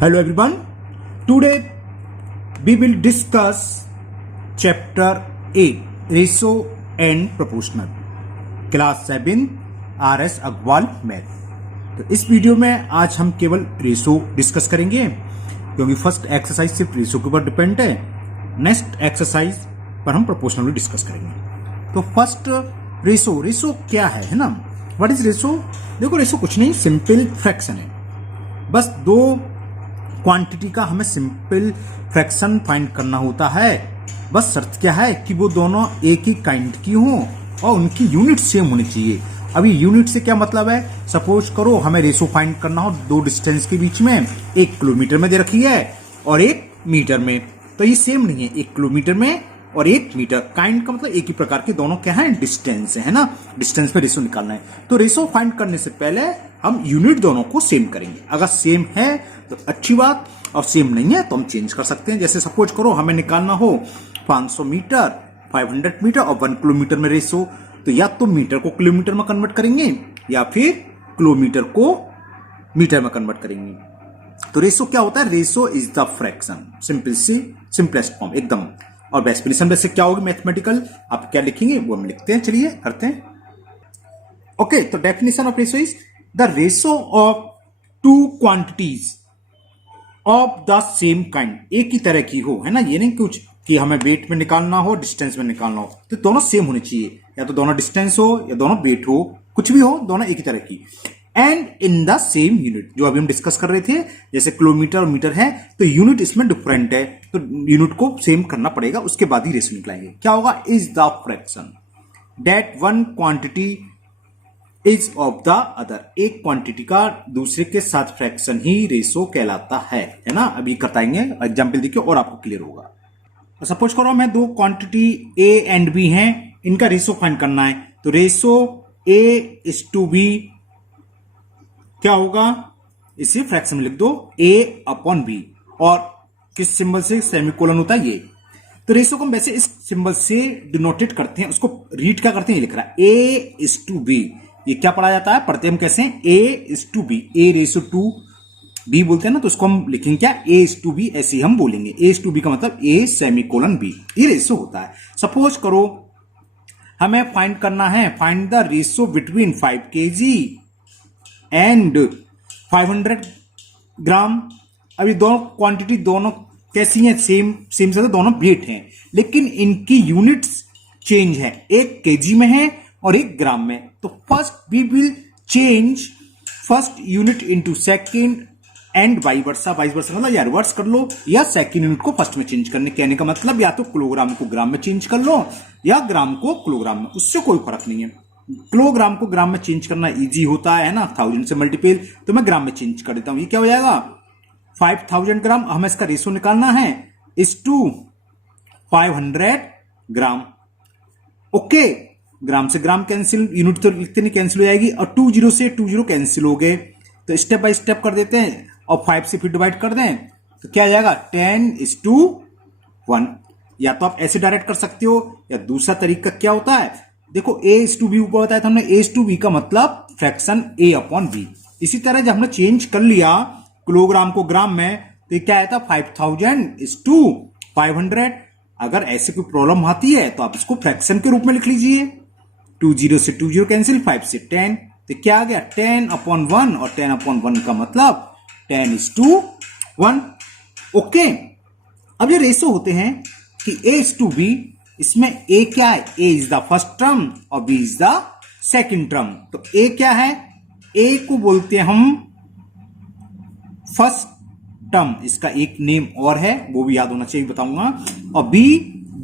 Hello everyone. Today we will discuss chapter 8 Ratio and Proportional class 7 RS Agarwal math. तो इस video में आज हम केवल रेशो डिस्कस करेंगे क्योंकि फर्स्ट एक्सरसाइज सिर्फ रेशो के ऊपर डिपेंड है। नेक्स्ट एक्सरसाइज पर हम प्रोपोर्शनल भी डिस्कस करेंगे। तो फर्स्ट रेशो क्या है ना। What is ratio? देखो रेशो कुछ नहीं, सिंपल फ्रैक्शन है। बस दो क्वांटिटी का हमें सिंपल फ्रैक्शन फाइंड करना होता है। बस शर्त क्या है कि वो दोनों एक ही काइंड की हों और उनकी यूनिट सेम होनी चाहिए। अभी यूनिट से क्या मतलब है? सपोज करो हमें रेशो फाइंड करना हो दो डिस्टेंस के बीच में, 1 किलोमीटर में दे रखी है और 1 मीटर में, तो ये सेम नहीं है। 1 किलोमीटर में और 1 मीटर, काइंड का मतलब एक ही प्रकार के दोनों क्या है, डिस्टेंस है ना। डिस्टेंस पे रेशो निकालना है। तो रेशो फाइंड करने से पहले हम यूनिट दोनों को सेम करेंगे। अगर सेम है तो अच्छी बात, और सेम नहीं है तो हम चेंज कर सकते हैं। जैसे सपोज करो हमें निकालना हो 500 मीटर, 500 मीटर और 1 किलोमीटर में रेशो, तो या तो मीटर को किलोमीटर में कन्वर्ट करेंगे या फिर किलोमीटर को मीटर में कन्वर्ट करेंगे। तो रेशो क्या होता है? Ratio is the fraction, simplest form एकदम। और डेफिनेशन वैसे क्या होगी मैथमेटिकल, आप क्या लिखेंगे वो हम लिखते हैं। चलिए करते हैं। ओके, तो definition of ratio is the ratio of two quantities of the same kind, एक ही तरह की हो, है ना। ये नहीं कुछ कि हमें वेट में निकालना हो, डिस्टेंस में निकालना हो, तो दोनों सेम होने चाहिए। या तो दोनों डिस्टेंस हो या दोनों वेट हो, कुछ भी हो, दोनों एक ही तरह की। And in the same unit, जो अभी हम डिस्कस कर रहे थे, जैसे किलोमीटर और मीटर है तो यूनिट इसमें डिफरेंट है, तो यूनिट को सेम करना पड़ेगा, उसके बाद ही रेशो निकलाएंगे। क्या होगा? Is the fraction that one quantity is of the other, एक क्वांटिटी का दूसरे के साथ फ्रैक्शन ही रेशो कहलाता है ना। अभी बताएंगे, एग्जाम्पल देखिए और आपको क्लियर होगा। सपोज करो मैं दो क्वांटिटी ए एंड बी हैं, इनका रेशो फाइंड करना है। तो रेशो A:B क्या होगा? इसे फ्रैक्शन में लिख दो, A/B, और किस सिंबल से? सेमीकोलन होता है ये। तो रेशो को हम वैसे इस सिंबल से डिनोटेट करते हैं, उसको रीड क्या करते हैं, ये लिख रहा है A:B। ये क्या पढ़ा जाता है? पढ़ते हम कैसे? A:B, A:2B बोलते हैं ना, तो उसको हम लिखेंगे क्या? A:B, ऐसे ही हम बोलेंगे। A:2B का मतलब A:B, ये रेशो होता है। सपोज करो हमें फाइंड करना है, find the ratio between 5 kg and 500 ग्राम। अभी दोनों क्वांटिटी दोनों कैसी हैं? सेम से तो दोनों वेट हैं, लेकिन इनकी यूनिट्स चेंज है, एक केजी में है और एक ग्राम में। तो first we will change first unit into second and vice versa मतलब या रिवर्स कर लो, या सेकंड यूनिट को फर्स्ट में चेंज करने, कहने का मतलब या तो किलोग्राम को ग्राम में चेंज कर लो या ग्राम को किलोग्राम में, उससे कोई फर्क नहीं है। किलोग्राम को ग्राम में चेंज करना इजी होता है ना, 1000 से मल्टीपल, तो मैं ग्राम में चेंज कर देता हूं। ये क्या हो जाएगा? 5000 ग्राम। हमें इसका रेशो निकालना है इस टू 500 ग्राम। ओके, ग्राम से ग्राम कैंसिल, यूनिट तो लिखते नहीं, कैंसिल हो जाएगी, और 20 से 20 कैंसिल हो गए। तो स्टेप बाय स्टेप कर देते हैं और 5 से फिर डिवाइड कर दें, तो क्या आ जाएगा? 10:1। या तो आप ऐसे डायरेक्ट कर सकते हो, या दूसरा तरीका क्या होता है, देखो A:B ऊपर बताया था हमने, A:B का मतलब फ्रैक्शन A/B। इसी तरह जब हमने चेंज कर लिया किलोग्राम को ग्राम में, तो क्या आया था? 5000:500। अगर ऐसे कोई प्रॉब्लम आती है तो आप इसको फ्रैक्शन के रूप में लिख लीजिए। 20 से 20 कैंसिल, 5 से 10, तो क्या आ गया? 10/1, और 10/1 का मतलब 10:1। ओके, अब ये रेशो होते हैं कि A:B, इसमें A क्या है? A is the first term और B is the second term. तो A क्या है? A को बोलते हैं हम फर्स्ट टर्म, इसका एक नेम और है, वो भी याद होना चाहिए, बताऊंगा। और B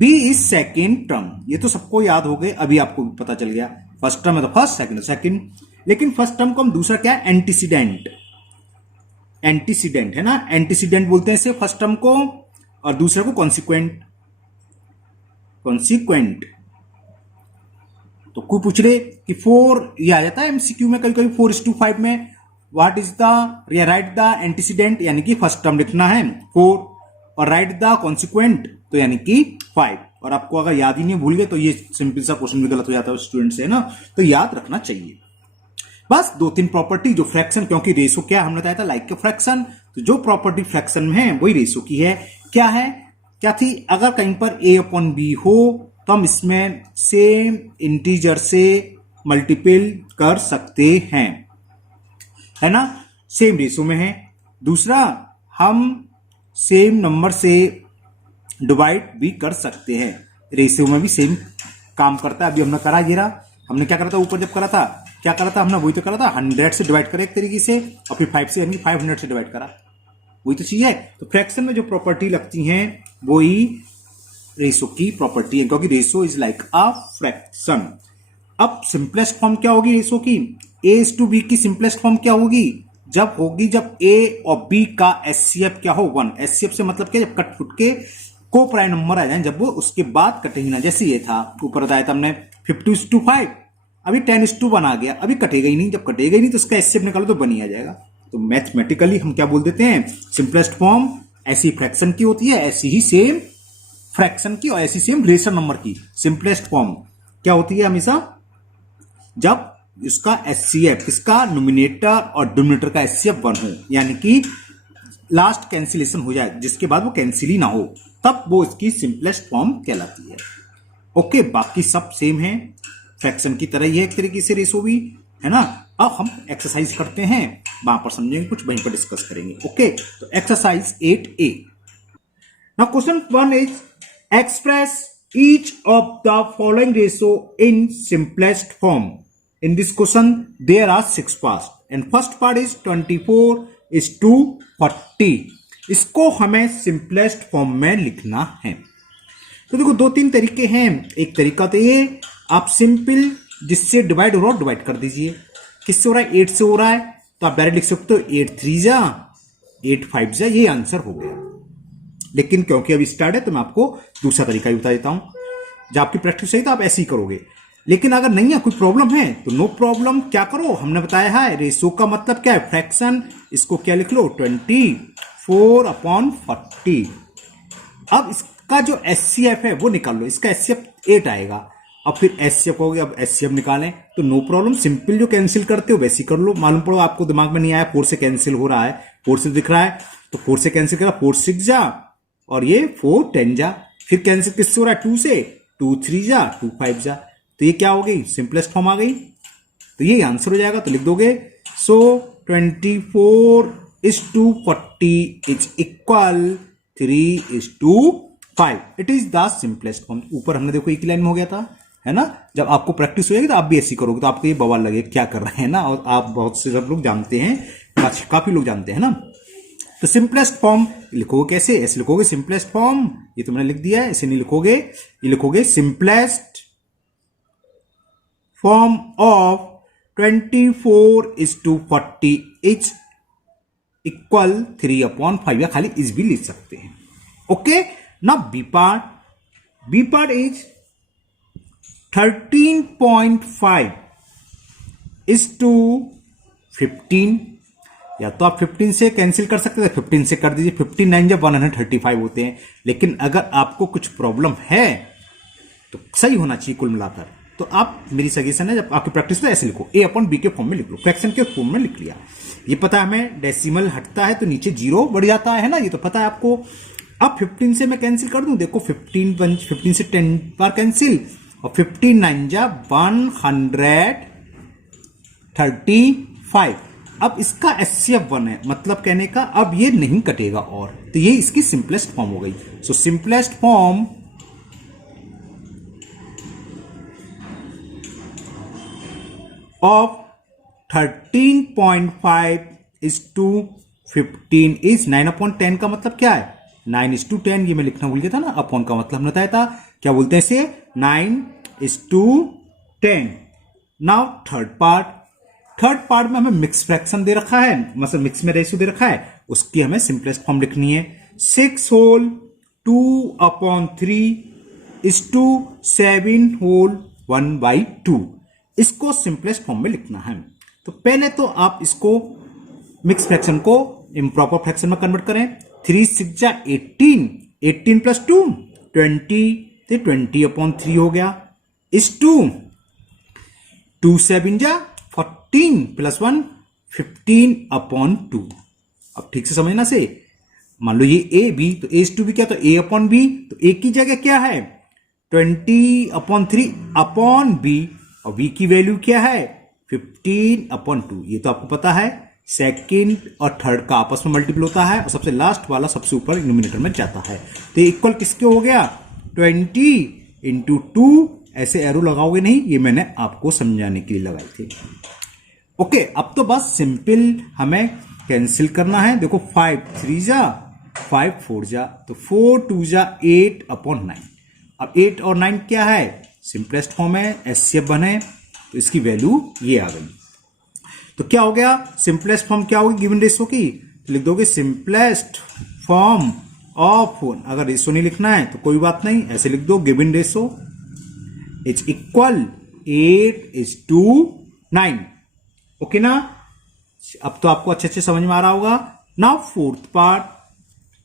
इज सेकंड टर्म। ये तो सबको याद हो गए, अभी आपको पता चल गया। फर्स्ट टर्म है तो फर्स्ट, सेकंड सेकंड। लेकिन फर्स्ट टर्म को हम दूसरा क्या है? एंटीसीडेंट है ना, एंटीसीडेंट बोलते हैं इसे फर्स्ट टर्म को, और दूसरे को कॉन्सिक्वेंट। तो कोई पूछ रहे कि 4, ये आ जाता है एमसीक्यू में कभी कभी 4:5 में, what is the, right the antecedent, यानी कि फर्स्ट टर्म लिखना है 4, और राइट द कॉन्सिक्वेंट, तो यानी कि 5। और आपको अगर याद ही नहीं, भूल गए, तो ये सिंपल सा क्वेश्चन भी गलत हो जाता है स्टूडेंट से, है ना। तो याद रखना चाहिए। बस 2-3 प्रॉपर्टी जो फ्रैक्शन, क्योंकि रेशो क्या हमने बताया था, लाइक के फ्रैक्शन, तो जो प्रॉपर्टी फ्रैक्शन में है वही रेशो की है। क्या है, क्या थी, अगर कहीं पर a अपॉन बी हो तो हम इसमें सेम इंटीजर से मल्टीपल कर सकते हैं, है ना, सेम रेशो में है। दूसरा, हम सेम नंबर से डिवाइड भी कर सकते हैं, रेशियो में भी सेम काम करता है। अभी हमने करा ये रहा, हमने क्या करा था ऊपर जब करा था, क्या करा था हमने, वही तो करा था, 100 से डिवाइड करा एक तरीके से और फिर 5 से, यानी 500 से डिवाइड करा, वही तो चीज है। तो फ्रैक्शन में जो प्रॉपर्टी लगती हैं वही रेशो की प्रॉपर्टी है, क्योंकि ratio is like a fraction. अब सिंपलेस्ट फॉर्म क्या होगी रेशो की, a/b की सिंपलेस्ट फॉर्म क्या होगी, जब a और b का HCF क्या हो 1। HCF से मतलब क्या, जब कट फुट के को प्राइम नंबर आ जाए, जब वो उसके बाद कटेगी ना, जैसे ये था ऊपर बताया था हमने 50:5, अभी 10:1 आ गया, अभी कटेगा ही नहीं, जब कटेगा ही नहीं तो उसका HCF निकालो तो बन ही आ जाएगा। तो मैथमेटिकली हम क्या बोल देते हैं, सिंपलेस्ट फॉर्म ऐसी फ्रैक्शन की होती है, ऐसी ही सेम फ्रैक्शन की और ऐसी सेम रेशनल नंबर की सिंपलेस्ट फॉर्म क्या होती है हमेशा, जब इसका HCF, इसका न्यूमिनेटर और डिनोमिनेटर का HCF 1 हो, यानी कि लास्ट कैंसिलेशन हो जाए, जिसके बाद वो कैंसिल ही ना हो, तब वो इसकी सिंपलेस्ट फॉर्म कहलाती है। ओके, बाकी सब सेम है, फ्रैक्शन की तरह ही है एक तरीके से रेशो भी, है ना। अब हम एक्सरसाइज करते हैं, वहां पर समझेंगे कुछ, वहीं पर डिस्कस करेंगे। ओके, तो exercise 8A। Now question 1 is express each of the following ratio in simplest form. In this question, there are 6 parts, and first part is 24:40. इसको हमें सिंपलेस्ट फॉर्म में लिखना है। तो देखो 2-3 तरीके हैं। एक तरीका तो ये, आप सिंपल जिससे डिवाइड हो रहा हो डिवाइड कर दीजिए। किससे हो रहा है, 8 से हो रहा है, तो आप डायरेक्ट लिख सकते हो 8×3 जा 8×5 जा, ये आंसर हो गया। लेकिन क्योंकि अभी स्टार्ट है तो मैं आपको दूसरा तरीका भी बता देता हूं। जब आपकी प्रैक्टिस सही तो आप ऐसे ही करोगे, लेकिन अगर नहीं है, कोई प्रॉब्लम है तो नो प्रॉब्लम, क्या करो, हमने बताया है रेशो का मतलब क्या है, फ्रैक्शन। इसको क्या लिख लो, 24/40। अब इसका जो HCF है वो निकाल लो, इसका HCF 8 आएगा। अब फिर HCF हो गया, अब HCF निकालें तो नो प्रॉब्लम, सिंपल जो कैंसिल करते हो वैसे ही कर लो। मालूम पड़ो आपको दिमाग में नहीं आया, 4 से कैंसिल हो रहा है, 4 से दिख रहा है तो 4 से कैंसिल करा, 4×6 जा और ये 4×10 जा। फिर कैंसिल किससे हो रहा है, 2 से, 2×3 जा 2×5 जा। तो ये क्या हो गई, सिंपलेस्ट फॉर्म आ गई, तो ये आंसर हो जाएगा। तो लिख दोगे, सो 24:40 is equal 3:5। It is the simplest form. ऊपर हमने देखो एक लाइन में हो गया था, है ना। जब आपको प्रैक्टिस हो जाएगी तो आप भी ऐसी करोगे तो आपको ये बवाल लगे क्या कर रहे हैं ना, और आप बहुत से सब लोग जानते हैं, काफी लोग जानते हैं ना। तो सिंपलेस्ट फॉर्म लिखोगे कैसे, ऐसे लिखोगे सिंपलेस्ट फॉर्म, ये तो मैंने लिख दिया है, ऐसे नहीं लिखोगे, ये लिखोगे simplest form of 24:40 is equal 3/5, या खाली इज भी लिख सकते हैं। ओके, ना बी पार्ट इज 13.5:15, या तो आप 15 से कैंसिल कर सकते हैं, 15 से कर दीजिए, 15×9 जब 135 होते हैं। लेकिन अगर आपको कुछ प्रॉब्लम है तो सही होना चाहिए कुल मिलाकर, तो आप, मेरी सजेशन है जब आपकी प्रैक्टिस में ऐसे लिखो, A/B के फॉर्म में लिख लो, फ्रैक्शन के फॉर्म में लिख लिया। ये पता है हमें डेसिमल हटता है तो नीचे 0 बढ़ जाता है ना, ये तो पता है आपको। अब 15 से मैं कैंसिल कर दूं, देखो 15 से 10 बार कैंसिल, और 15×9 जा 135। अब इसका HCF 1 है, मतलब कहने का अब ये नहीं कटेगा, और तो ये इसकी सिंपलेस्ट फॉर्म हो गई। सो सिंपलेस्ट फॉर्म of 13.5:15 is 9/10 का मतलब क्या है, 9:10। ये मैं लिखना भूल गया था ना, अपॉन का मतलब बताया था, क्या बोलते हैं इसे, 9:10। नाउ थर्ड पार्ट में हमें मिक्स फ्रैक्शन दे रखा है, मतलब मिक्स में रेशियो दे रखा है, उसकी हमें सिंपलेस्ट फॉर्म लिखनी है। 6/2/3:7/1/2, इसको सिंपलेस्ट फॉर्म में लिखना है। तो पहले तो आप इसको मिक्स फ्रैक्शन को इम्प्रॉपर फ्रैक्शन में कन्वर्ट करें। 3×6 जा 18, 18 + 2 20, तो 20/3 हो गया, इस 2 7 जा 14 + 1 15/2। अब ठीक से समझना से, मान लो ये ए बी, तो ए टू बी क्या, तो ए अपॉन बी, तो ए की जगह क्या है 20/3 अपॉन बी, और बी की वैल्यू क्या है 15/2, ये तो आपको पता है। सेकंड और थर्ड का आपस में मल्टीपल होता है और सबसे लास्ट वाला सबसे ऊपर न्यूमरेटर में जाता है, तो इक्वल किसके हो गया 20 × 2, ऐसे एरो लगाओगे नहीं, ये मैंने आपको समझाने के लिए लगाई थी। ओके, अब तो बस सिंपल हमें कैंसिल करना है। देखो 5 3 जा 5 4 जा, तो 4 2 जा 8/9। अब 8 और 9 क्या है, सिंपलेस्ट फॉर्म है, एचसीएफ बने, तो इसकी वैल्यू ये आ गई। तो क्या हो गया, सिंपलेस्ट फॉर्म क्या होगी गिवन रेशो की, तो लिख दोगे सिंपलेस्ट फॉर्म ऑफ, अगर रेशो नहीं लिखना है तो कोई बात नहीं, ऐसे लिख दो given ratio is equal 8:9। Okay ना, अब तो आपको अच्छे अच्छे समझ में आ रहा होगा। Now fourth part,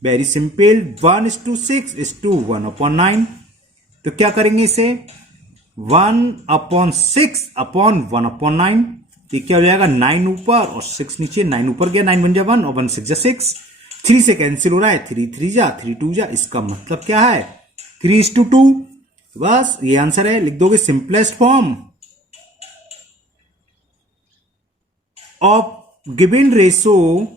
very simple, 1:6:1/9। तो क्या करेंगे इसे 1/6/1/9, तो क्या हो जाएगा 9 ऊपर और 6 नीचे, 9 ऊपर गया 9 बन जा 1 और 1 6 जा 6, 3 से कैंसिल हो रहा है, 3 3 जा 3 2 जा, इसका मतलब क्या है 3:2। बस ये आंसर है, लिख दोगे simplest form of given ratio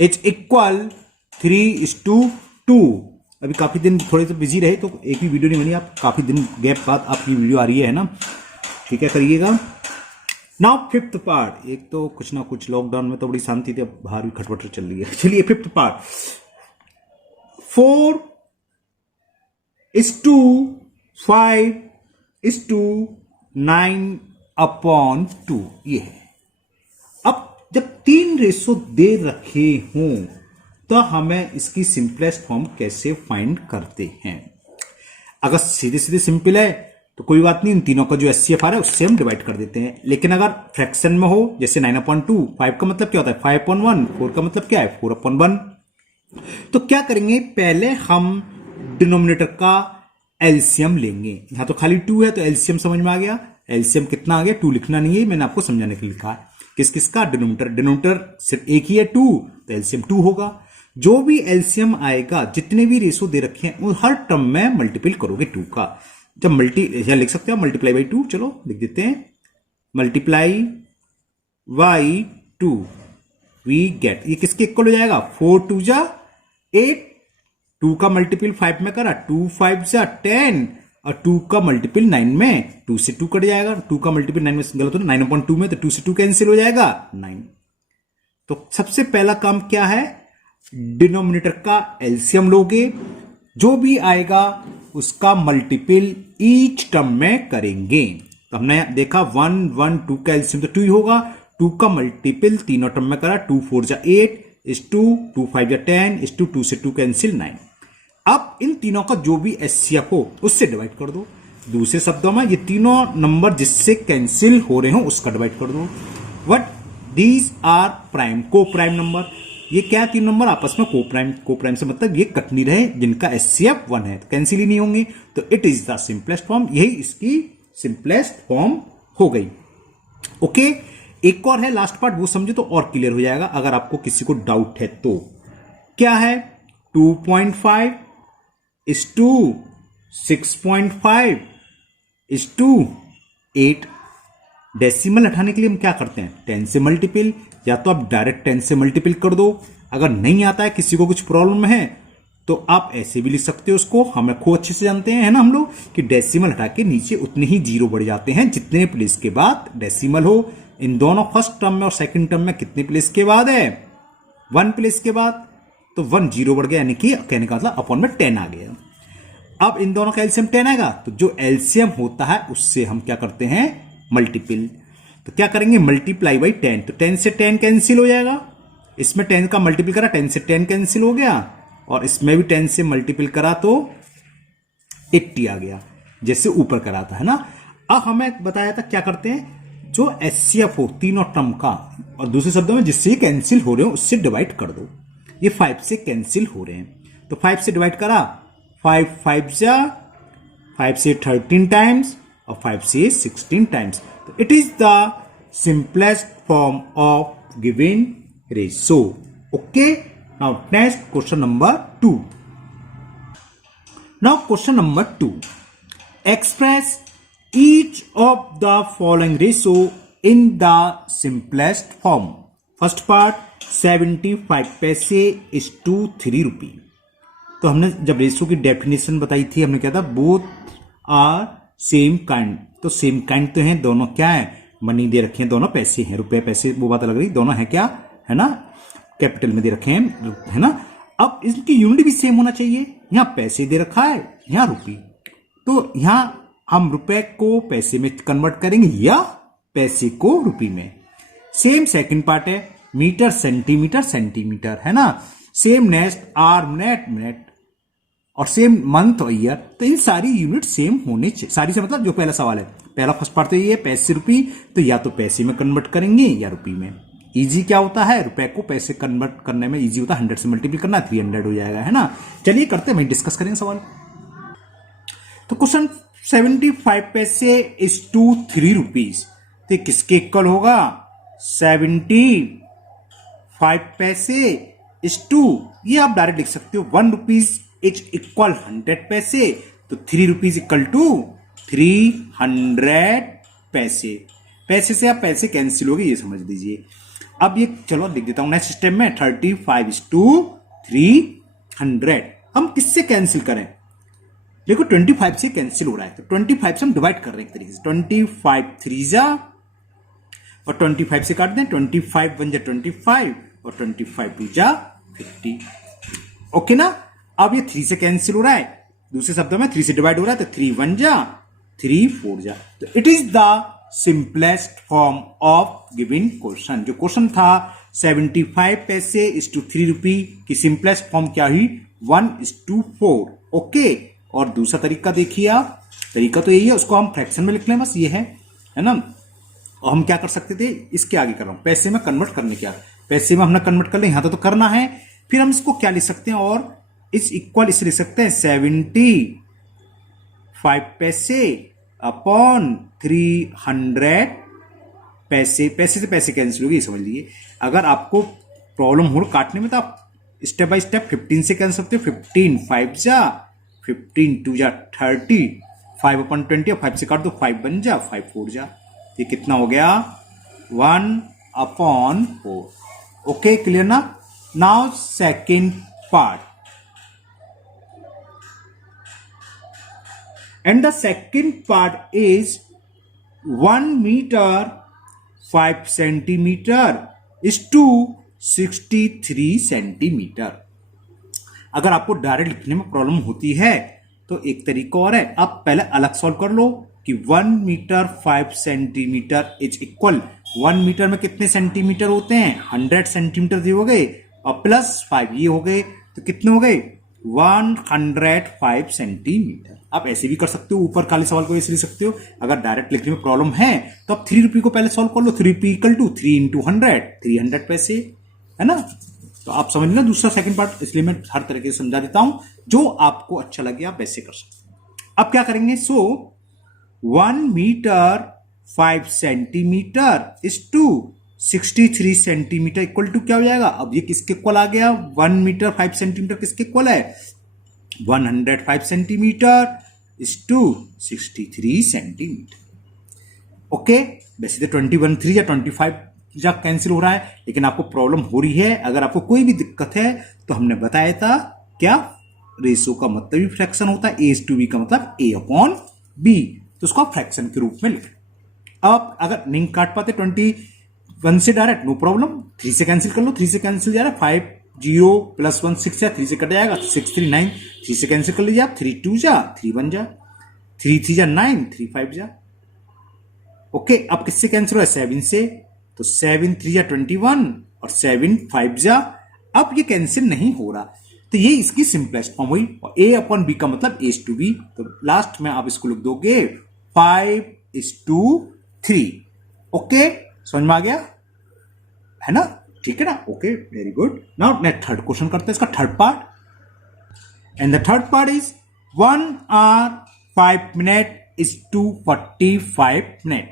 is equal 3:2। अभी काफी दिन थोड़े से बिजी रहे तो एक भी वीडियो नहीं बनी, आप काफी दिन गैप बाद आपकी वीडियो आ रही है ना, ठीक है, करिएगा। नाउ फिफ्थ पार्ट, एक तो कुछ ना कुछ लॉकडाउन में तो बड़ी शांति थी, अब बाहर भी खटपट चल रही है। चलिए फिफ्थ पार्ट, 4:5:9/2 ये है। अब जब 3 रेशो दे रखे हों तो हमें इसकी सिंपलेस्ट फॉर्म कैसे फाइंड करते हैं। अगर सीधे सीधे सिंपल है तो कोई बात नहीं, इन तीनों का जो एचसीएफ आ रहा है उससे हम डिवाइड कर देते हैं। लेकिन अगर फ्रैक्शन में हो, जैसे 9/2, 5 का मतलब क्या होता है 5/1, 4 का मतलब क्या है 4/1, तो क्या करेंगे, पहले हम डिनोमिनेटर का एलसीएम लेंगे। यहां तो खाली 2 है तो एलसीएम समझ में आ गया, एलसीएम कितना आ गया 2 लिखना नहीं है, मैंने आपको समझाने के लिए लिखा है। किस किस का, डिनोमिनेटर सिर्फ एक ही है 2, तो एलसीएम 2 होगा। जो भी एलसीएम आएगा, जितने भी रेशो दे रखे हैं हर टर्म में मल्टीपल करोगे 2 का। जब या लिख सकते हो मल्टीप्लाई बाई 2, चलो लिख देते हैं मल्टीप्लाई बाई 2, वी गेट, ये किसके इक्वल हो जाएगा 4 2 जा 8, 2 का मल्टीपल 5 में करा 2 5 जा 10, और 2 का मल्टीपल 9 में 2 से 2 कट जाएगा, 2 का मल्टीपल 9 में गलत हो 9/2 में, तो 2 से 2 कैंसिल हो जाएगा 9। तो सबसे पहला काम क्या है, डिनोमिनेटर का एलसीएम लोगे, जो भी आएगा उसका मल्टीपल ईच टर्म में करेंगे। तो हमने देखा 1 1 2 का एलसीएम तो 2 ही होगा, 2 का मल्टीपल तीनों टर्म में करा 2 4 जा 8 (2), 2 5 जा 10 (2), 2 से 2 कैंसिल 9। अब इन तीनों का जो भी एचसीएफ हो उससे डिवाइड कर दो। दूसरे शब्दों में ये तीनों नंबर जिससे कैंसिल हो रहे हो उसका डिवाइड कर दो। वट दीज आर प्राइम, को प्राइम नंबर, ये क्या है 3 नंबर आपस में को प्राइम से मतलब ये कट नहीं रहे, जिनका एचसीएफ 1 है, तो कैंसिल ही नहीं होंगे, तो it is the simplest form, यही इसकी सिंपलेस्ट फॉर्म हो गई। ओके, एक और है लास्ट पार्ट, वो समझे तो और क्लियर हो जाएगा अगर आपको किसी को डाउट है तो। क्या है 2.5 (2), 6.5 (2), 8। डेसिमल हटाने के लिए हम क्या करते हैं 10 से मल्टीपल, या तो आप डायरेक्ट 10 से मल्टीपल कर दो, अगर नहीं आता है किसी को कुछ प्रॉब्लम है तो आप ऐसे भी लिख सकते हो उसको। हमें खूब अच्छे से जानते हैं है ना हम लोग कि डेसिमल हटा के नीचे उतने ही जीरो बढ़ जाते हैं जितने प्लेस के बाद डेसिमल हो। इन दोनों फर्स्ट टर्म में और सेकंड टर्म में कितने प्लेस के बाद है 1 प्लेस के बाद, तो 1 जीरो बढ़ गया, यानी कि कहने का मतलब अपॉन में 10 आ गया। अब इन दोनों का एलसीएम 10 आएगा, तो जो एलसीएम होता है उससे हम क्या करते हैं मल्टीपल, तो क्या करेंगे मल्टीप्लाई बाई 10, तो 10 से 10 कैंसिल हो जाएगा, इसमें 10 का मल्टीपल करा 10 से 10 कैंसिल हो गया, और इसमें भी 10 से मल्टीपल करा तो 80 आ गया, जैसे ऊपर करा था है ना। अब हमें बताया था क्या करते हैं, जो एचसीएफ हो तीनों टर्म का, और दूसरे शब्दों में जिससे कैंसिल हो रहे हो उससे डिवाइड कर दो। ये 5 से कैंसिल हो रहे हैं, तो 5 से डिवाइड करा 5 5 जा 5 से 13 टाइम्स और 5 से 16 टाइम्स, तो it is the simplest form of given ratio. Okay, now next question number 2. Now question number 2, express each of the following ratio in the simplest form. First part 75 पैसे is to 3 रुपये. तो हमने जब ratio की definition बताई थी हमने क्या था, बोथ आर सेम काइंड. तो सेम काइंड तो है, दोनों क्या है, मनी दे रखे हैं, दोनों पैसे हैं, रुपए पैसे वो बात अलग रही, दोनों है क्या है ना, कैपिटल में दे रखे हैं है ना. अब इनकी यूनिट भी सेम होना चाहिए. यहां पैसे दे रखा है, यहां रुपये, तो यहां हम रुपए को पैसे में कन्वर्ट करेंगे या पैसे को रुपये में. सेम सेकंड पार्ट है, मीटर सेंटीमीटर सेंटीमीटर है ना. Same next are minute minute और सेम मंथ और ईयर. तो इन सारी यूनिट सेम होने चाहिए. सारी से मतलब जो पहला सवाल है, पहला फर्स्ट पार्ट तो ये है पैसे रुपये, तो या तो पैसे में कन्वर्ट करेंगे या रुपये में. इजी क्या होता है, रुपए को पैसे कन्वर्ट करने में इजी होता है, 100 से मल्टीप्लाई करना 300 हो जाएगा है ना. चलिए करते हैं, डिस्कस करेंगे सवाल. तो क्वेश्चन 75 पैसे इज टू 3 रुपीज, तो किसके इक्वल होगा, 75 पैसे इज टू, ये आप डायरेक्ट लिख सकते हो 1 रुपीज इज इक्वल 100 पैसे, तो 3 रुपीज इक्वल टू 300 पैसे. पैसे से आप पैसे कैंसिल हो गए, ये समझ लीजिए. अब ये चलो लिख देता हूं नेक्स्ट स्टेप में, 35 टू 300. हम किससे कैंसिल करें, देखो 25 से कैंसिल हो रहा है, तो 25 से हम डिवाइड कर रहे हैं एक तरीके से. 25 3 जा और 25 से काट दें, 25 1 जा 25 और 25 2 जा 50. ओके ना. अब ये 3 से कैंसिल हो रहा है, दूसरे शब्दों में 3 से डिवाइड हो रहा है, तो 3 1 जा 3 4 जा. तो it is the simplest form of given question. जो क्वेश्चन था 75 पैसे इज टू 3 रुपये की सिंपलेस्ट फॉर्म क्या हुई, 1:4. ओके. और दूसरा तरीका देखिए आप, तरीका तो यही है, उसको हम फ्रैक्शन में लिख लें, बस ये है ना. और हम क्या कर सकते थे, इसके आगे कर रहा हूं, पैसे में कन्वर्ट करने के आगे, पैसे में हमने कन्वर्ट कर ले, यहां तो करना है. फिर हम इसको क्या लिख सकते हैं, और इस इक्वल इसे लिख सकते हैं 75 पैसे अपॉन 300 पैसे. पैसे से पैसे कैंसिल होगी, समझ लीजिए. अगर आपको प्रॉब्लम हो काटने में तो आप स्टेप बाय स्टेप 15 से कैंसिल सकते हो. 15 5 जा 15 2 जा 30, 5 अपॉन 20 और 5 से काट दो, 5 1 जा 5 4 जा. ये कितना हो गया, 1/4. ओके, क्लियर ना. Now second part, and the second part is 1 meter 5 centimeter is to 63 centimeter. अगर आपको डायरेक्ट लिखने में प्रॉब्लम होती है तो एक तरीका और है, आप पहले अलग सॉल्व कर लो कि 1 metre 5 centimetre is equal, 1 metre में कितने सेंटीमीटर होते हैं, 100 सेंटीमीटर हो गए और प्लस 5 ये हो गए, तो कितने हो गए, 105 सेंटीमीटर. आप ऐसे भी कर सकते हो, ऊपर खाली सवाल को ऐसे लिख सकते हो. अगर डायरेक्ट लिखने में प्रॉब्लम है तो आप 3 रुपये को पहले सॉल्व कर लो. 3 रुपये इक्वल टू 3 इंटू 100, 300 पैसे है ना. तो आप समझ लेना दूसरा सेकंड पार्ट, इसलिए मैं हर तरीके से समझा देता हूं, जो आपको अच्छा लगे आप वैसे कर सकते हो. अब क्या करेंगे, so 1 metre 5 centimetre is to 63 centimetre equal to क्या हो जाएगा, अब ये किसके इक्वल आ गया, 1 मीटर 5 सेंटीमीटर किसके इक्वल है, 105 centimetre is to 63 centimetre. Okay. वैसे तो 21 3 या 25 जा कैंसिल हो रहा है, लेकिन आपको प्रॉब्लम हो रही है, अगर आपको कोई भी दिक्कत है तो हमने बताया था क्या, रेशियो का मतलब भी फ्रैक्शन होता है, A/B का मतलब A/B, तो उसको आप फ्रैक्शन के रूप में लिखें. अब अगर नहीं काट पाते 21 से डायरेक्ट, नो प्रॉब्लम, 3 से कैंसिल कर लो, 3 से कैंसिल जा रहा है, 5 0 प्लस 1 6 है, 3 से कट जाएगा 6 3 9, 3 से कैंसिल कर लीजिए आप, 3 2 जा 3 1 जा, 3 3 जा 9, 3 5 जा. ओके. अब किससे कैंसिल हुआ है, 7 से, तो 7 3 जा 21 और 7 5 जा. अब ये कैंसिल नहीं हो रहा, तो ये इसकी सिंपलेस्ट फॉर्म हुई. और A/B का मतलब A/B, तो लास्ट में आप इसको लिख दोगे 5:3. ओके, समझ में आ गया है ना, ठीक है ना. Okay, very good. Now next third question करते हैं, इसका third part. And the third part is 1 hour 5 minute is to 45 minute.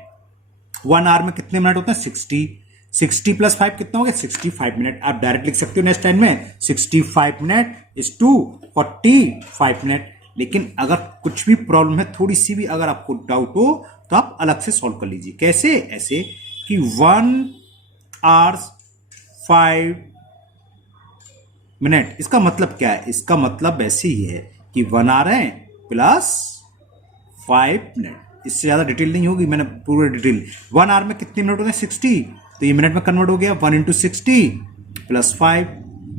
1 hour में कितने मिनट होते हैं, 60. 60 प्लस 5 कितना हो गया 65 मिनट। आप डायरेक्ट लिख सकते हो नेक्स्ट टाइम में 65 मिनट इज टू 45 मिनट। लेकिन अगर कुछ भी प्रॉब्लम है, थोड़ी सी भी अगर आपको डाउट हो तो आप अलग से सॉल्व कर लीजिए। कैसे? ऐसे कि 1 आवर्स 5 मिनट। इसका मतलब क्या है? इसका मतलब ऐसे ही है कि 1 आवर है प्लस 5 मिनट। इससे ज्यादा डिटेल नहीं होगी, मैंने पूरा डिटेल। 1 आवर में कितने मिनट होते हैं 60, तो ये मिनट में कन्वर्ट हो गया 1 इंटू 60 प्लस 5,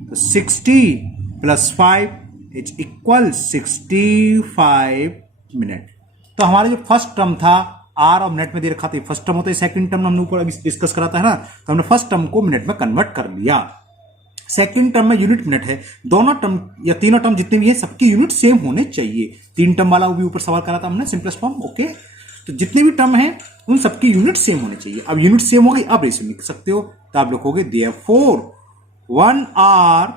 तो 60 प्लस 5 इज इक्वल 65 मिनट। तो हमारा जो फर्स्ट टर्म था आर और मिनट में दे रखा था, फर्स्ट टर्म होता है, सेकंड टर्म हमने ऊपर अभी डिस्कस करा था ना, तो हमने फर्स्ट टर्म को मिनट में कन्वर्ट कर लिया। सेकंड टर्म में यूनिट मिनट है। दोनों टर्म या तीनों टर्म जितने भी है सबकी यूनिट सेम होने चाहिए। 3 टर्म वाला वो भी ऊपर सवाल करा था हमने, सिंपलेस्ट फॉर्म। ओके, तो जितने भी टर्म हैं उन सबकी यूनिट सेम होने चाहिए। अब यूनिट सेम हो गई, अब रेशियो लिख सकते हो, तो आप लिखोगे therefore 1 hour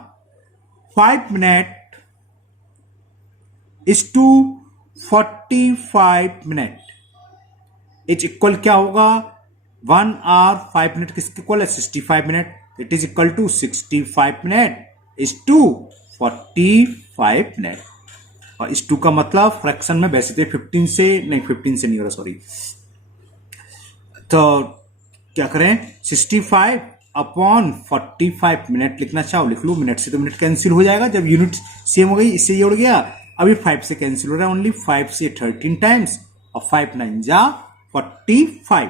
5 minute is to 45 minute is equal क्या होगा 1 आवर 5 मिनट किसके इक्वल है 65 minute. It is equal to 65 minute is to 45 minute. और इस 2 का मतलब फ्रैक्शन में वैसे तो 15 से नहीं, 15 से नहीं हो रहा, सॉरी। तो क्या करें 65 अपॉन 45 मिनट लिखना चाहो लिख लो। मिनट से तो मिनट कैंसिल हो जाएगा जब यूनिट सेम हो गई, इससे ये उड़ गया। अभी 5 से कैंसिल हो रहा है, ओनली 5 से 13 टाइम्स और 5 9 जा 45।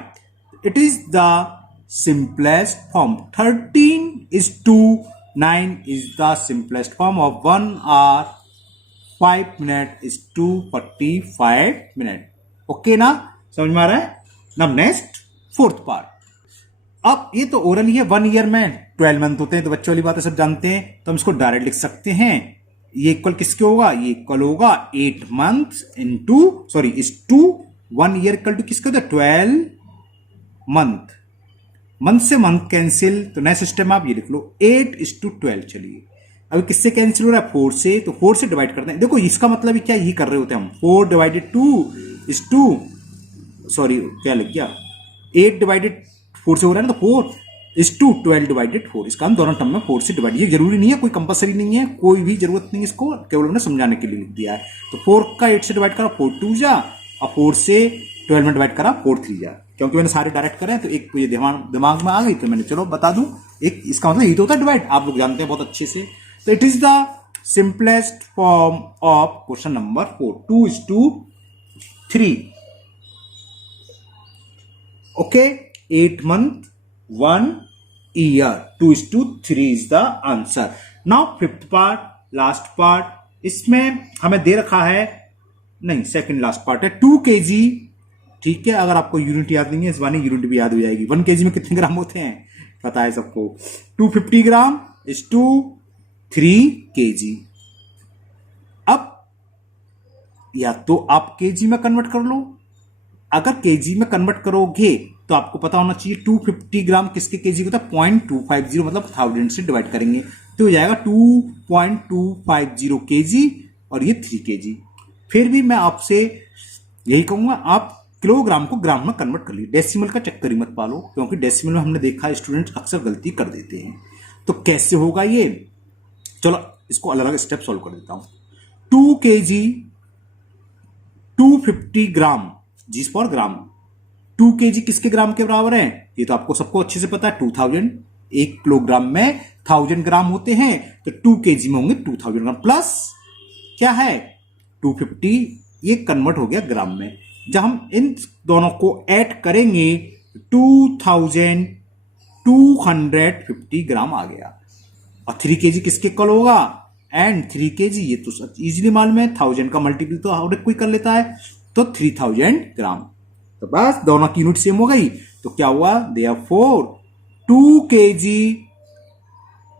It is the simplest form। 13 is to 9 is the simplest form of 1 hour 5 minute is to 45 minute। Okay ना, समझ में आ रहा है? Now next fourth part. अब ये तो ओरल ही है। 1 ईयर में 12 मंथ होते हैं, तो बच्चों वाली बातें सब जानते हैं, तो हम इसको डायरेक्ट लिख सकते हैं। ये इक्वल किसके होगा? ये इक्वल होगा 8 month into sorry is to 1 year equal to किसका होता है 12 मंथ। मंथ से मंथ कैंसिल, तो नया सिस्टम आप ये लिख लो 8 इज टू 12। चलिए अभी किससे कैंसिल हो रहा है 4 से, तो 4 से डिवाइड करते हैं। देखो इसका मतलब क्या ही कर रहे होते हैं हम, 4 डिवाइडेड 2 इज टू सॉरी क्या लिख गया 8 डिवाइडेड 4 से हो रहा है ना, तो 4 इज टू 12 डिवाइडेड 4। इसका हम दोनों टर्म में 4 से डिवाइड, ये जरूरी नहीं है, कोई कंपलसरी नहीं है, कोई भी जरूरत नहीं है, इसको केवल हमने समझाने के लिए लिख दिया है। तो 4 का 8 से डिवाइड करा 4 2 जा, और 4 से 12 में डिवाइड करा 4 3 जा। क्योंकि मैंने सारे डायरेक्ट करे हैं तो एक ये दिमाग में आ गई, तो मैंने चलो बता दूं। एक इसका मतलब ये तो होता है डिवाइड, आप लोग जानते हैं बहुत अच्छे से। तो it is the simplest form of question number 4, 2 is to 3। Okay, 8 month 1 year, 2 is to 3 is the answer। Now fifth part, last part. इसमें हमें दे रखा है, नहीं सेकंड लास्ट पार्ट है 2 kg। ठीक है, अगर आपको यूनिट याद नहीं है इस बार यूनिट भी याद हो जाएगी। 1 kg में कितने ग्राम होते हैं पता है सबको। 250 ग्राम इज टू 3 kg। अब या तो आप kg में कन्वर्ट कर लो, अगर kg में कन्वर्ट करोगे तो आपको पता होना चाहिए 250 ग्राम किसके kg होता है 0.250, मतलब 1000 से डिवाइड करेंगे तो हो जाएगा 2.250 kg और ये 3 kg। फिर भी मैं आपसे यही कहूंगा आप किलोग्राम को ग्राम में कन्वर्ट कर लीजिए। डेसिमल का चक्कर ही मत पालो, क्योंकि डेसिमल में हमने देखा स्टूडेंट अक्सर गलती कर देते हैं। तो कैसे होगा ये, चलो इसको अलग अलग स्टेप सॉल्व कर देता हूं। 2 kg 250 ग्राम जी पर ग्राम। 2 kg किसके ग्राम के बराबर है, ये तो आपको सबको अच्छे से पता है 2000। 1 किलोग्राम में 1000 ग्राम होते हैं, तो 2 kg में होंगे 2000 ग्राम प्लस क्या है 250, ये कन्वर्ट हो गया ग्राम में। जब हम इन दोनों को ऐड करेंगे 2250 ग्राम आ गया। और 3 kg किसके इक्वल होगा, एंड 3 kg ये तो इजीली मालूम है, 1000 का मल्टीपल तो हर कोई कर लेता है, तो 3000 ग्राम। तो बस दोनों की यूनिट सेम हो गई, तो क्या हुआ therefore 2 kg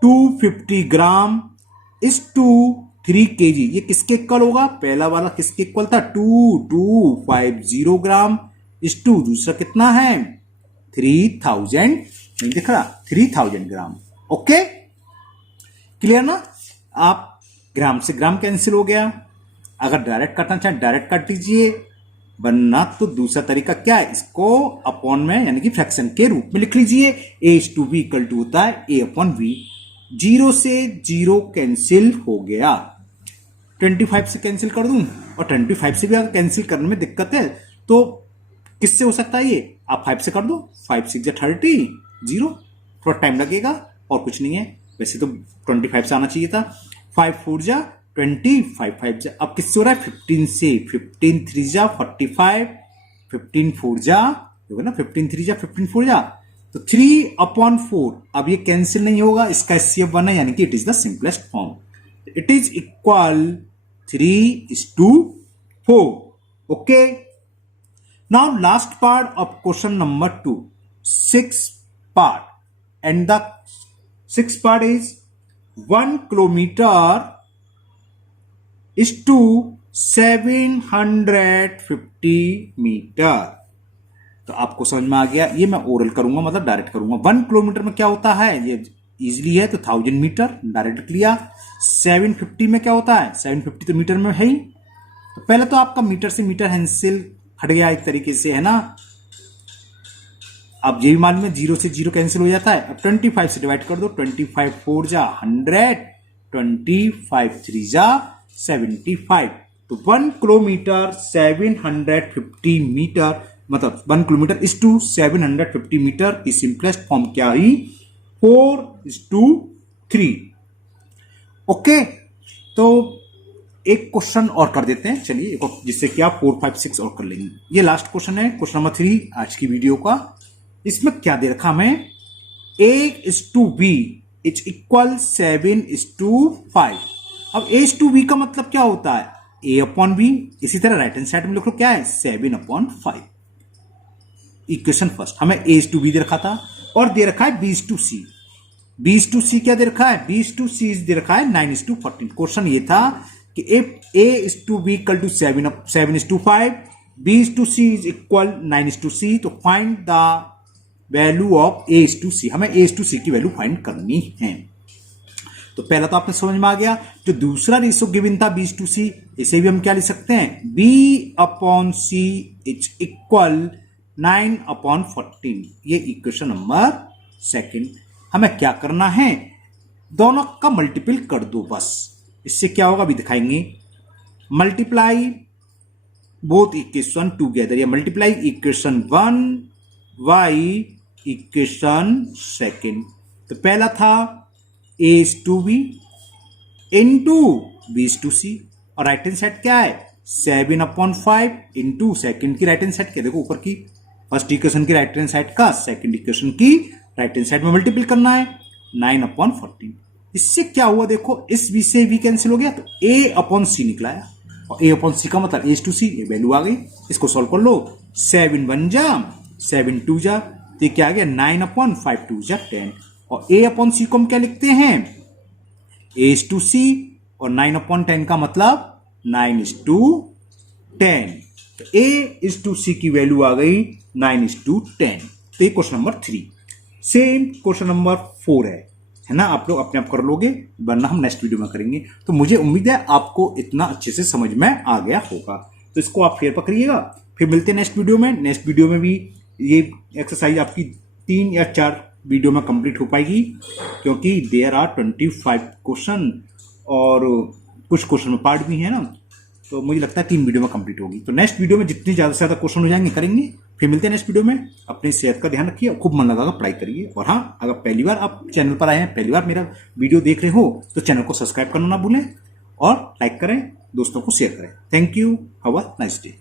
250 gram is to 3 kg। ये किसके इक्वल होगा, पहला वाला किसके इक्वल था 2250 ग्राम इज टू दूसरा कितना है 3000, नहीं दिख रहा 3000 ग्राम। ओके क्लियर ना। आप ग्राम से ग्राम कैंसिल हो गया, अगर डायरेक्ट करना चाहे डायरेक्ट काट दीजिए, वरना तो दूसरा तरीका क्या है, इसको अपॉन में यानी कि फ्रैक्शन के रूप में लिख लीजिए। a/b इक्वल टू होता है a/v। 0 से 0 कैंसिल हो गया, 25 से कैंसिल कर दूं, और 25 से भी अगर कैंसिल करने में दिक्कत है तो किससे हो सकता है ये, आप 5 से कर दो, 5 6 30, 0, थोड़ा टाइम लगेगा और कुछ नहीं है। वैसे तो 25 से आना चाहिए था। 5 4 जा 20, 5 5 जा, अब किससे हो रहा है 15 से, 15 3 जा 45, 15 4 जा, होगा ना 15 3 जा 15 4 जा, तो 3/4। अब ये कैंसिल नहीं होगा, इसका HCF 1 है, यानी कि it is the simplest form. It is equal 3:4। Okay, now last part of question number 2, 6th part, and the 6th part is 1 kilometer is to 750 metre. तो आपको समझ में आ गया, ये मैं ओरल करूंगा, मतलब डायरेक्ट करूंगा। 1 किलोमीटर में क्या होता है, ये इजिली है तो 1000 मीटर डायरेक्ट लिया। 750 में क्या होता है, 750 तो मीटर में है ही, तो पहले तो आपका मीटर से मीटर हैंसिल हट गया एक तरीके से, है ना। अब ये भी मालूम है 0 से 0 कैंसिल हो जाता है। अब 25 से डिवाइड कर दो, 25 4 जा 100, 25 3 जा 75। तो 1 किलोमीटर 750 मीटर, मतलब 1 किलोमीटर इज टू 750 मीटर की सिंपलेस्ट फॉर्म क्या हुई, 4:3। ओके, तो एक क्वेश्चन और कर देते हैं, चलिए, जिससे कि आप 4 5 6 और कर लेंगे। ये लास्ट क्वेश्चन है, क्वेश्चन नंबर 3 आज की वीडियो का। इसमें क्या दे रखा हमें, a/b इज इक्वल 7:5। अब a/b का मतलब क्या होता है, a/b। इसी तरह राइट हैंड साइड में लिख लो क्या है, 7/5। इक्वेशन फर्स्ट, हमें a/b दे रखा था और दे रखा है b/c। b/c क्या दे रखा है, b/c दे रखा है 9:14। क्वेश्चन ये था कि if a/b equal to 7:5, b/c is equal 9:c, तो find the value of a/c। हमें a/c की वैल्यू फाइंड करनी है। तो पहला तो आपने समझ में आ गया। जो दूसरा रेशो गिवन था b/c, इसे भी हम क्या लिख सकते हैं, b/c इज इक्वल 9/14। ये इक्वेशन नंबर 2। हमें क्या करना है, दोनों का मल्टीपल कर दो बस। इससे क्या होगा अभी दिखाएंगे। मल्टीप्लाई बोथ इक्वेशन टुगेदर, या मल्टीप्लाई इक्वेशन 1 y इक्वेशन 2। तो पहला था a/b इंटू b/c, और राइट हैंड साइड क्या है 7/5 इंटू सेकेंड की राइट हैंड साइड क्या, देखो ऊपर की फर्स्ट इक्वेशन की राइट हैंड साइड का सेकेंड इक्वेशन की राइट हैंड साइड में मल्टीपल करना है, 9/14। इससे क्या हुआ, देखो इस b से v कैंसिल हो गया, तो a/c निकला है, और a/c का मतलब a/c, ये वैल्यू आ गई। इसको सॉल्व कर लो, 7 1 जा 7 2 जा, तो क्या आ गया 9/5 2 जा 10। और a/c को हम क्या लिखते हैं, a/c, और 9/10 का मतलब 9:10। तो a/c की वैल्यू आ गई 9:10। तो ये question number 3। Same question number 4 है ना, आप लोग अपने आप कर लोगे, वरना हम नेक्स्ट वीडियो में करेंगे। तो मुझे उम्मीद है आपको इतना अच्छे से समझ में आ गया होगा। तो इसको आप फिर पकड़िएगा, फिर मिलते हैं नेक्स्ट वीडियो में। नेक्स्ट वीडियो में भी ये एक्सरसाइज आपकी 3 या 4 वीडियो में कंप्लीट हो पाएगी, क्योंकि देयर आर 25 क्वेश्चन और कुछ क्वेश्चन में पार्ट भी है ना, तो मुझे लगता है 3 वीडियो में कंप्लीट होगी। तो नेक्स्ट वीडियो में जितनी ज्यादा से ज्यादा क्वेश्चन हो जाएंगे करेंगे। फिर मिलते हैं नेक्स्ट वीडियो में। अपनी सेहत का ध्यान रखिए, खूब मन लगाकर पढ़ाई करिए। और हाँ, अगर पहली बार आप चैनल पर आए हैं, पहली बार मेरा वीडियो देख रहे हो, तो चैनल को सब्सक्राइब करना ना भूलें और लाइक करें, दोस्तों को शेयर करें। Thank you, have a nice day.